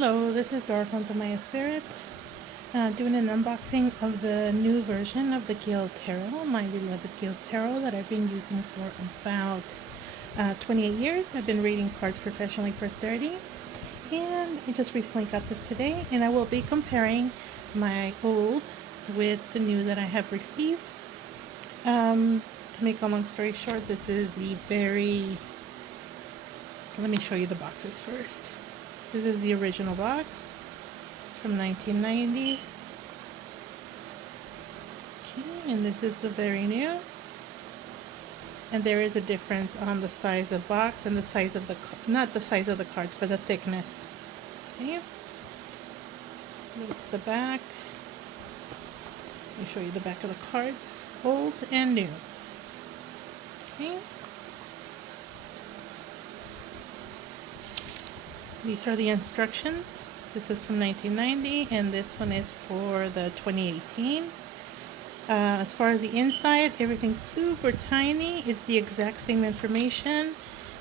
Hello, this is Dora from the Maya Spirits, doing an unboxing of the new version of the Gill Tarot, my beloved Gill Tarot that I've been using for about 28 years. I've been reading cards professionally for 30, and I just recently got this today, and I will be comparing my old with the new that I have received. To make a long story short, this is the let me show you the boxes first. This is the original box from 1990. Okay, and this is the very new. And there is a difference on the size of box and the size of the, not the size of the cards, but the thickness. Okay, that's the back. Let me show you the back of the cards, old and new. Okay. These are the instructions. This is from 1990 and this one is for the 2018. As far as the inside, everything's super tiny. It's the exact same information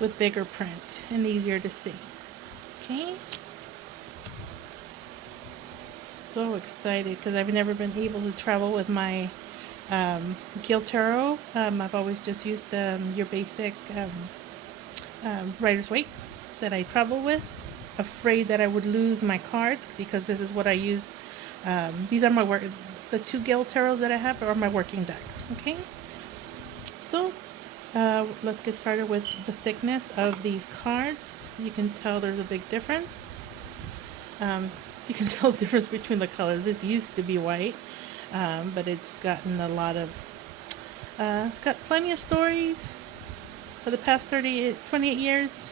with bigger print and easier to see. Okay. So excited because I've never been able to travel with my Gill Tarot. I've always just used your basic writer's weight that I travel with. Afraid that I would lose my cards because this is what I use. These are the two Gill Tarots that I have are my working decks. Okay, so let's get started with the thickness of these cards. You can tell there's a big difference. You can tell the difference between the colors. This used to be white, but it's gotten a lot of it's got plenty of stories for the past 28 years.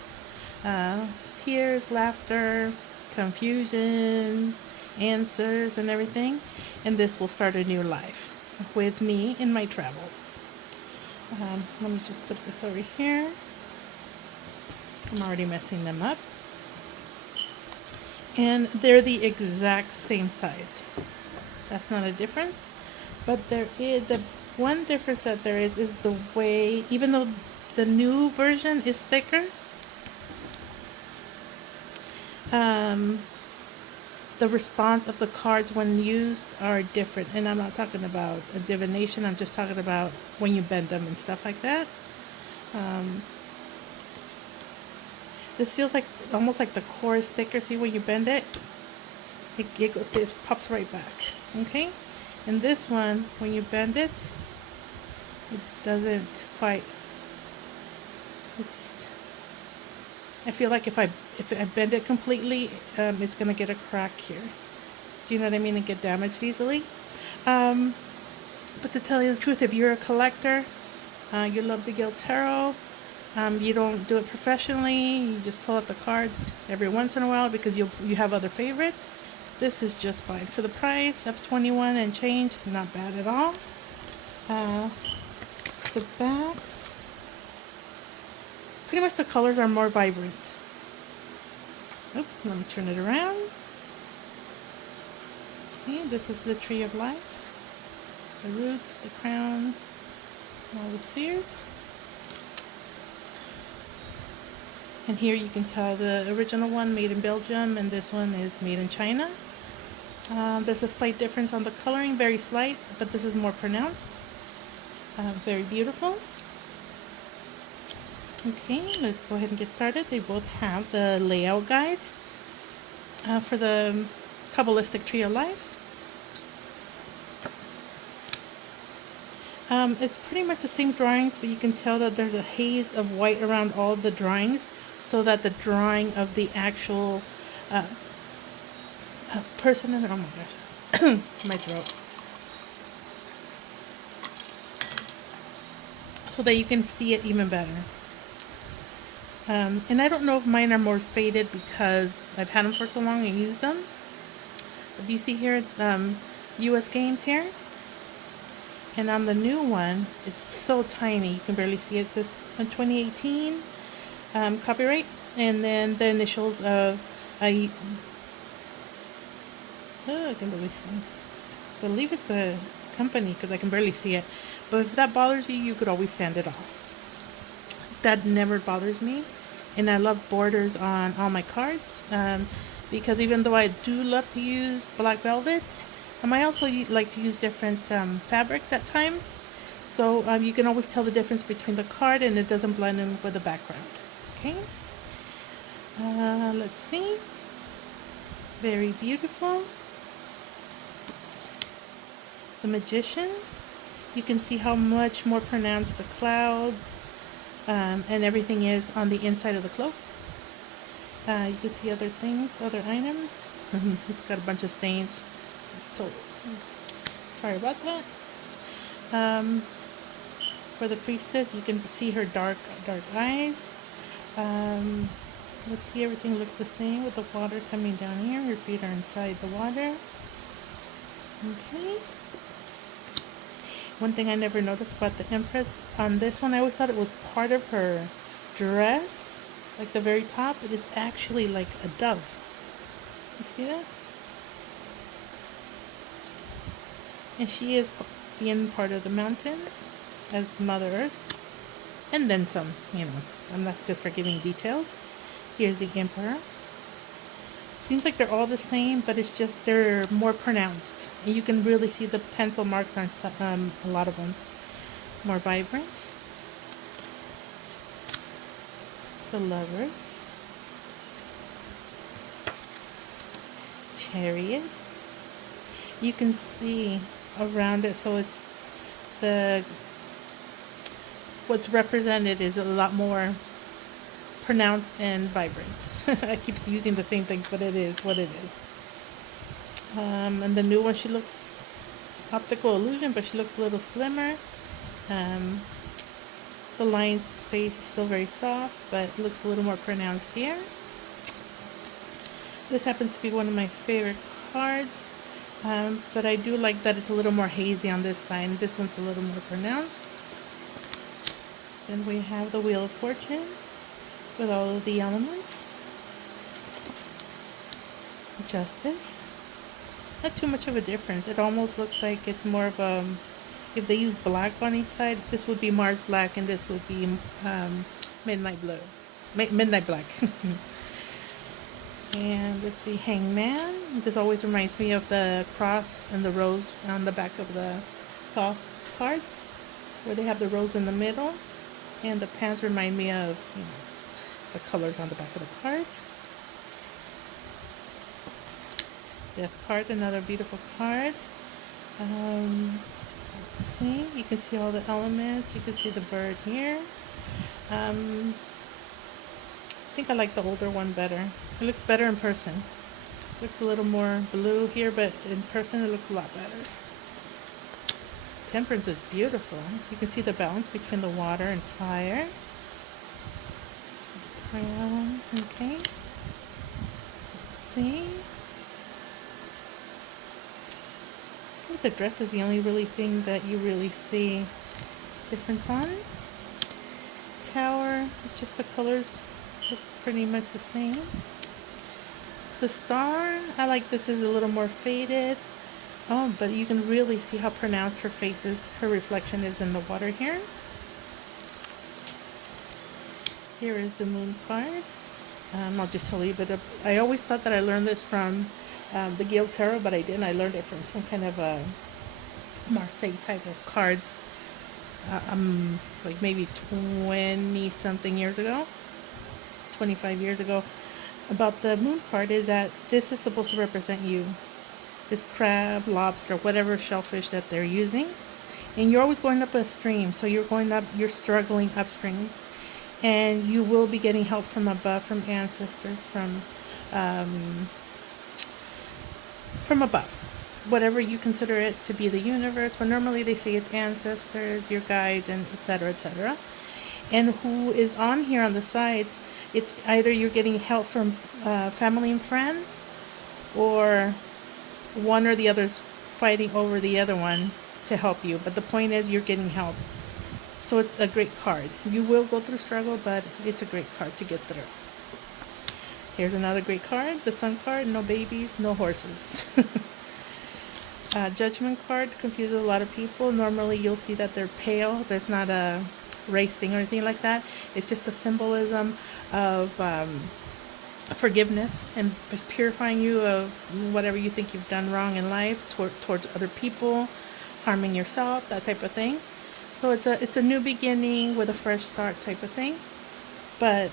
Tears, laughter, confusion, answers, and everything. And this will start a new life with me in my travels. Let me just put this over here. I'm already messing them up. And they're the exact same size. That's not a difference. But there is the one difference that there is the way, even though the new version is thicker, the response of the cards when used are different. And I'm not talking about a divination, I'm just talking about when you bend them and stuff like that. This feels like almost like the core is thicker. See, when you bend it, it pops right back. Okay, and this one, when you bend it, it doesn't quite. I feel like if I bend it completely, it's gonna get a crack here. Do you know what I mean? And get damaged easily. But to tell you the truth, if you're a collector, you love the Gill Tarot, you don't do it professionally, you just pull out the cards every once in a while because you have other favorites, this is just fine. For the price of $21 and change, not bad at all. The backs, pretty much the colors are more vibrant. Oops, let me turn it around. See, this is the tree of life, the roots, the crown, all the spheres. And here you can tell the original one made in Belgium and this one is made in China. There's a slight difference on the coloring, very slight, but this is more pronounced. Very beautiful. Okay, let's go ahead and get started. They both have the layout guide for the Kabbalistic Tree of Life. It's pretty much the same drawings, but you can tell that there's a haze of white around all the drawings so that the drawing of the actual person in there, oh my gosh, my throat. So that you can see it even better. And I don't know if mine are more faded because I've had them for so long and used them. But you see here, it's US games here. And on the new one, it's so tiny, you can barely see it. It says 2018 copyright. And then the initials of, I can believe it's a company because I can barely see it. But if that bothers you, you could always sand it off. That never bothers me. And I love borders on all my cards. because even though I do love to use black velvet, I also like to use different fabrics at times. So you can always tell the difference between the card and it doesn't blend in with the background. Okay. Let's see. Very beautiful. The Magician. You can see how much more pronounced the clouds and everything is on the inside of the cloak. You can see other things, other items. It's got a bunch of stains. So sorry about that. For the priestess, you can see her dark eyes. Let's see, everything looks the same with the water coming down here. Her feet are inside the water. Okay. One thing I never noticed about the Empress, on this one, I always thought it was part of her dress, like the very top, but it's actually like a dove. You see that? And she is being part of the mountain as Mother Earth. And then some, I'm not going to start giving details. Here's the Emperor. Seems like they're all the same, but it's just they're more pronounced. And you can really see the pencil marks on a lot of them. More vibrant. The Lovers. Chariot. You can see around it, so it's what's represented is a lot more pronounced and vibrant. I keep using the same things, but it is what it is. And the new one, she looks optical illusion, but she looks a little slimmer. The lion's face is still very soft, but it looks a little more pronounced here. This happens to be one of my favorite cards, but I do like that it's a little more hazy on this side. This one's a little more pronounced. Then we have the Wheel of Fortune with all of the elements. Justice. Not too much of a difference. It almost looks like it's more of a, if they use black on each side, this would be Mars black and this would be Midnight Blue. Midnight Black. And let's see, Hangman. This always reminds me of the cross and the rose on the back of the cards, where they have the rose in the middle. And the pants remind me of, the colors on the back of the card. Death card, another beautiful card. Let's see, you can see all the elements. You can see the bird here. I think I like the older one better. It looks better in person. It looks a little more blue here, but in person it looks a lot better. Temperance is beautiful. You can see the balance between the water and fire. Okay. Let's see. I think the dress is the only really thing that you really see difference on. Tower, it's just the colors. Looks pretty much the same. The star, I like this is a little more faded. Oh, but you can really see how pronounced her face is, her reflection is in the water here. Here is the moon card. I'll just tell you a bit of, I always thought that I learned this from the Gill Tarot, but I didn't. I learned it from some kind of a Marseille type of cards, like maybe 20 something years ago, 25 years ago. About the moon card is that this is supposed to represent you. This crab, lobster, whatever shellfish that they're using. And you're always going up a stream. So you're going up, you're struggling upstream. And you will be getting help from above, from ancestors, from above. Whatever you consider it to be the universe. But normally they say it's ancestors, your guides, and etc., etc. And who is on here on the sides, it's either you're getting help from family and friends, or one or the other's fighting over the other one to help you. But the point is you're getting help. So it's a great card. You will go through struggle, but it's a great card to get through. Here's another great card, the Sun card. No babies, no horses. Judgment card confuses a lot of people. Normally you'll see that they're pale. There's not a race thing or anything like that. It's just a symbolism of forgiveness and purifying you of whatever you think you've done wrong in life towards other people, harming yourself, that type of thing. So it's a new beginning with a fresh start type of thing, but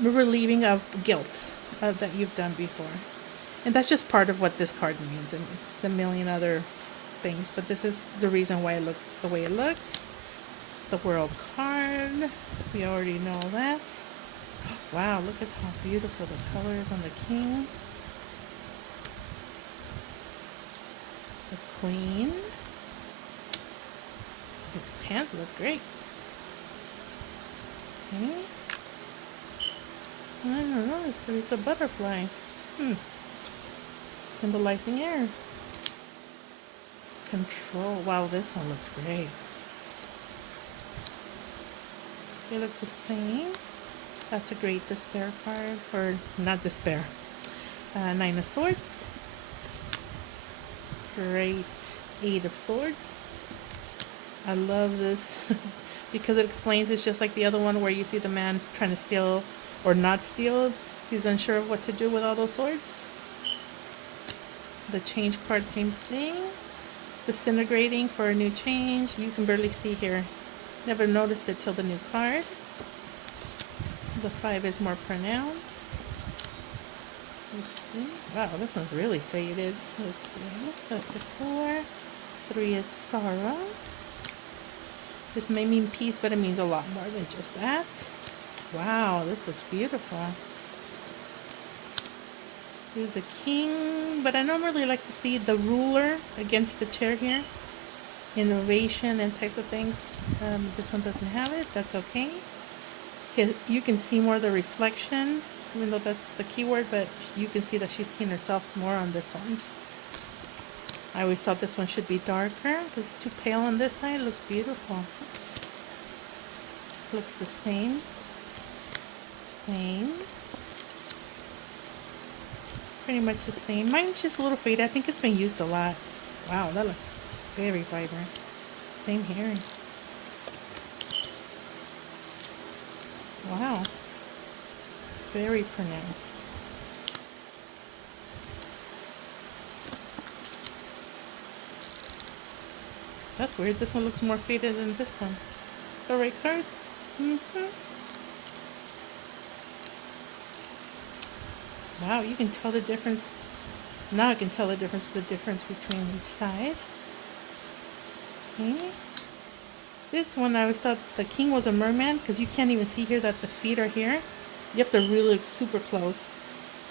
relieving of guilt that you've done before. And that's just part of what this card means, and it's the million other things, but this is the reason why it looks the way it looks. The World card, we already know that. Wow, look at how beautiful the color is on the King. The Queen. His pants look great. Okay. I don't know, there's a butterfly. Symbolizing air. Control. Wow, this one looks great. They look the same. That's a great despair card, or not despair. Nine of Swords. Great Eight of Swords. I love this because it explains it's just like the other one where you see the man trying to steal or not steal. He's unsure of what to do with all those swords. The change card, same thing. Disintegrating for a new change. You can barely see here. Never noticed it till the new card. The 5 is more pronounced. Let's see. Wow, this one's really faded. Let's see. That's the 4. 3 is sorrow. This may mean peace, but it means a lot more than just that. Wow, this looks beautiful. Here's a king, but I normally like to see the ruler against the chair here. Innovation and types of things. This one doesn't have it. That's okay. You can see more of the reflection, even though that's the keyword, but you can see that she's seeing herself more on this one. I always thought this one should be darker because it's too pale on this side. It looks beautiful. Looks the same. Same. Pretty much the same. Mine's just a little faded. I think it's been used a lot. Wow, that looks very vibrant. Same here. Wow. Very pronounced. That's weird. This one looks more faded than this one. The right cards? Wow, you can tell the difference. Now I can tell the difference between each side. Okay. This one, I always thought the king was a merman because you can't even see here that the feet are here. You have to really look super close.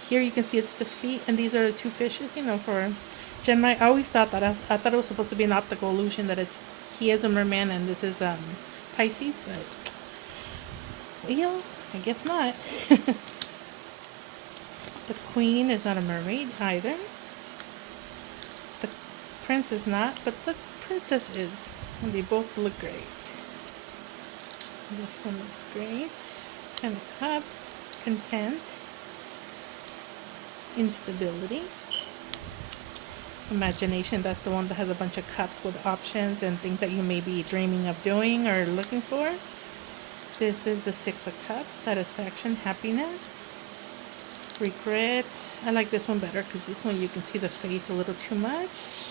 Here you can see it's the feet, and these are the two fishes, you know, for Gemini. I always thought that. I thought it was supposed to be an optical illusion that he is a merman and this is Pisces, but well, I guess not. The queen is not a mermaid either. The prince is not, but the princess is. And they both look great. This one looks great. 10 of Cups. Content. Instability. Imagination. That's the one that has a bunch of cups with options and things that you may be dreaming of doing or looking for. This is the 6 of Cups. Satisfaction. Happiness. Regret. I like this one better because this one you can see the face a little too much.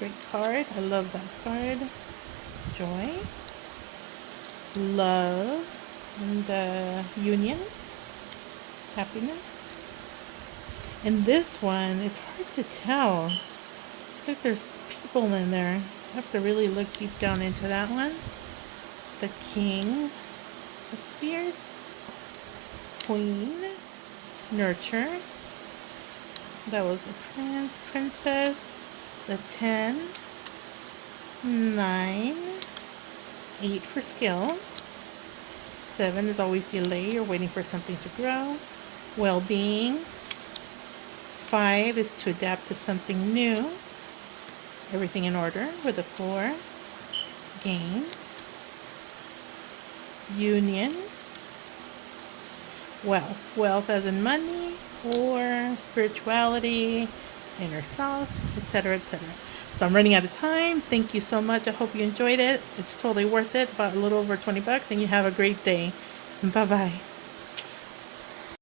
Great card. I love that card. Joy. Love. And union. Happiness. And this one, it's hard to tell. It's like there's people in there. I have to really look deep down into that one. The king. The spheres. Queen. Nurture. That was the prince, princess, the 10, 9, 8 for skill, 7 is always delay or waiting for something to grow, well-being, 5 is to adapt to something new, everything in order with a 4, gain, union, wealth as in money, or spirituality, inner self, etc., etc. So I'm running out of time. Thank you so much. I hope you enjoyed it. It's totally worth it. About a little over $20, and you have a great day. Bye-bye.